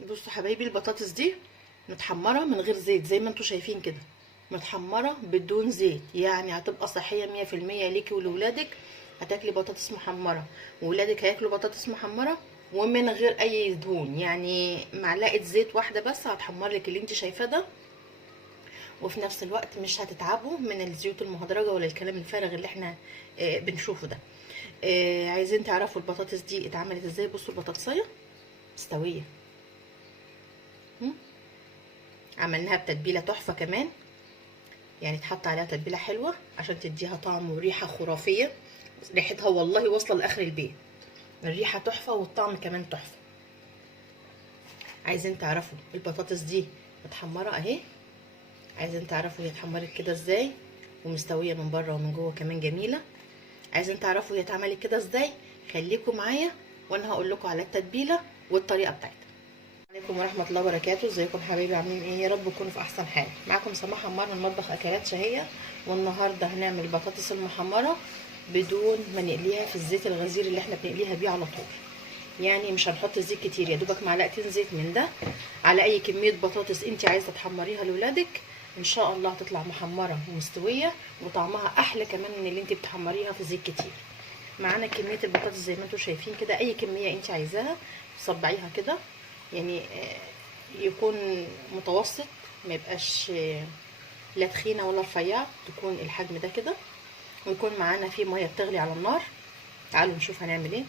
بصوا حبايبي، البطاطس دي متحمره من غير زيت زي ما انتوا شايفين كده، متحمره بدون زيت، يعني هتبقى صحيه 100% ليكي ولولادك. هتاكلي بطاطس محمره وولادك هياكلوا بطاطس محمره ومن غير اي دهون، يعني معلقه زيت واحده بس هتحمر لك اللي انت شايفاه ده، وفي نفس الوقت مش هتتعبوا من الزيوت المهدرجه ولا الكلام الفارغ اللي احنا بنشوفه ده. عايزين تعرفوا البطاطس دي اتعملت ازاي؟ بصوا البطاطسيه مستويه، عملناها بتتبيله تحفه كمان، يعني اتحط عليها تتبيله حلوه عشان تديها طعم وريحه خرافيه. ريحتها والله واصله لاخر البيت، الريحه تحفه والطعم كمان تحفه. عايزين تعرفوا البطاطس دي متحمره اهي، عايزين تعرفوا هي اتحمرت كده ازاي ومستويه من بره ومن جوه كمان جميله. عايزين تعرفوا هي اتعملت كده ازاي؟ خليكم معايا وانا هقول لكم على التتبيله والطريقه بتاعتها. عليكم ورحمه الله وبركاته، ازيكم حبايبي؟ عاملين ايه؟ يا رب تكونوا في احسن حال. معاكم سماح عمار من مطبخ اكلات شهيه، والنهارده هنعمل البطاطس المحمره بدون ما نقليها في الزيت الغزير اللي احنا بنقليها بيه على طول. يعني مش هنحط زيت كتير، يا دوبك معلقتين زيت من ده على اي كميه بطاطس انت عايزه تحمريها لاولادك، ان شاء الله هتطلع محمره ومستويه وطعمها احلى كمان من اللي انت بتحمريها في زيت كتير. معانا كميه البطاطس زي ما انتم شايفين كده، اي كميه انت عايزاها صبعيها كده، يعني يكون متوسط، ما يبقاش لا تخينه ولا رفيعه، تكون الحجم ده كده. ويكون معانا فيه ميه بتغلي على النار. تعالوا نشوف هنعمل ايه.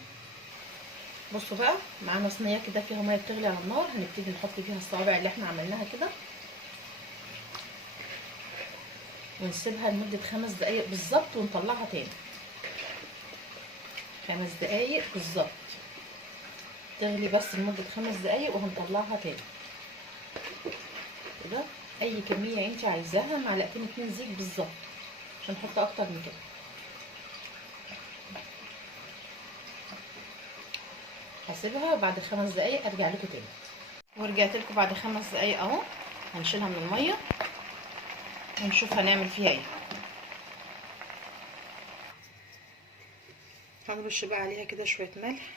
بصوا بقى، معانا صينيه كده فيها ميه بتغلي على النار، هنبتدي نحط فيها الصوابع اللي احنا عملناها كده، ونسيبها لمده 5 دقايق بالظبط ونطلعها تاني. 5 دقايق بالظبط تغلي، بس لمده 5 دقايق وهنطلعها تاني كده. اي كميه انت عايزاها، معلقتين 2 زيت بالظبط، مش هنحط اكتر من كده. هسيبها بعد 5 دقايق ارجع لكم تاني. ورجعت لكم بعد 5 دقايق اهو. هنشيلها من الميه ونشوف هنعمل فيها ايه. هنرش بقى عليها كده شويه ملح.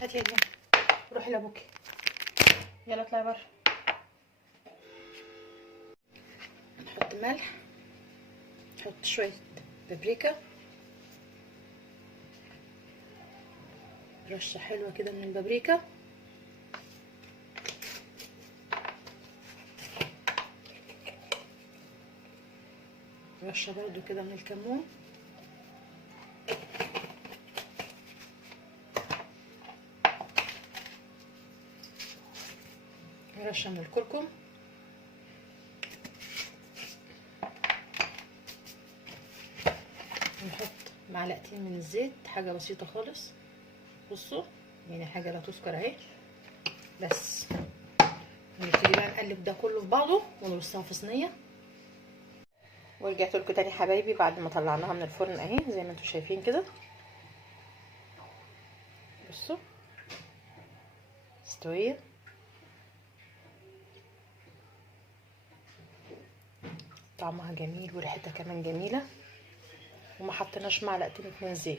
هاتي يا دين، روحي لابوكي، يلا اطلعي بره. نحط ملح، نحط شويه بابريكا، رشه حلوه كده من البابريكا، رشه برضو كده من الكمون، رشه من الكركم، نحط معلقتين من الزيت، حاجه بسيطه خالص. بصوا يعني حاجه لا تذكر اهي بس. نبتدي بقى نقلب ده كله في بعضه ونرصها في صينيه. ورجعت لكم تاني حبايبي بعد ما طلعناها من الفرن اهي زي ما انتم شايفين كده. بصوا مستويه، طعمها جميل وريحتها كمان جميله، وما حطيناش معلقتين 2 زيت.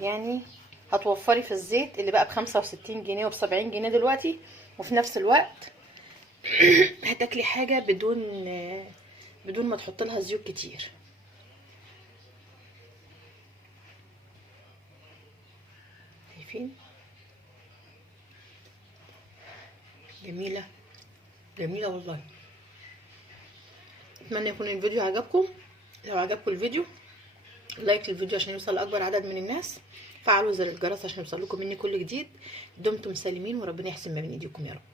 يعني هتوفري في الزيت اللي بقى ب65 جنيه وب70 جنيه دلوقتي، وفي نفس الوقت هتاكلي حاجه بدون ما تحط لها زيوت كتير. شايفين؟ جميله جميله والله. اتمنى يكون الفيديو عجبكم. لو عجبكم الفيديو لايك للفيديو عشان يوصل لاكبر عدد من الناس، فعلوا زر الجرس عشان يوصل لكم مني كل جديد. دمتم سالمين وربنا يحسن ما بين ايديكم يا رب.